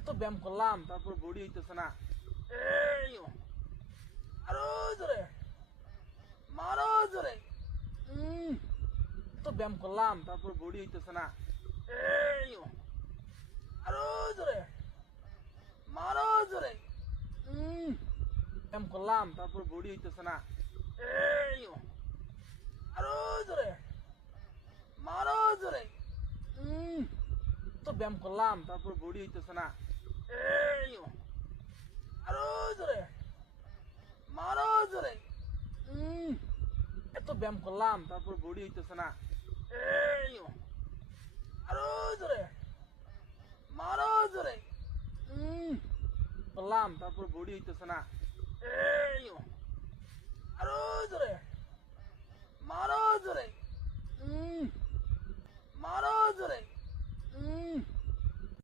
এত ব্যায়াম করলাম তারপর বডি হইতেছে না। এই আরো জোরে মারো জোরে। এত ব্যায়াম করলাম তারপর বডি হইতেছে না। এই আরো জোরে মারো জোরে। ব্যায়াম করলাম তারপর বডি হইতেছে না। এই আরো জোরে মারো জোরে। তো ব্যায়াম করলাম তারপর বডি হইতেছে না। এই আরো জোরে মারো জোরে। এত ব্যায়াম করলাম তারপর বডি হইতেছে না। এই আরো জোরে মারো জোরে। করলাম তারপর বডি হইতেছে না। এই আরো জোরে মারো জোরে। মারো জোরে।